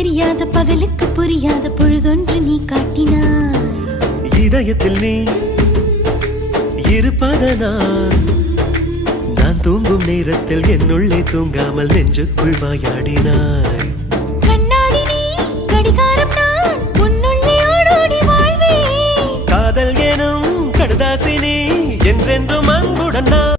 தெரியாத பகலுக்கு புரியாத பொழுதொன்று நீ காட்டினாய். இதயத்தில் நீ இருப்பதனால் நான் தூங்கும் நேரத்தில் என்னுள்ளே தூங்காமல் நெஞ்சுக்குள் வாயாடினாய். கண்ணாடி நீ கடிகாரம் நான் உன்னுள்ளே ஓடோடி வாழ்வே. காதல் எனும் கடுதாசி நீ என்றென்றும் அன்புடன் நான்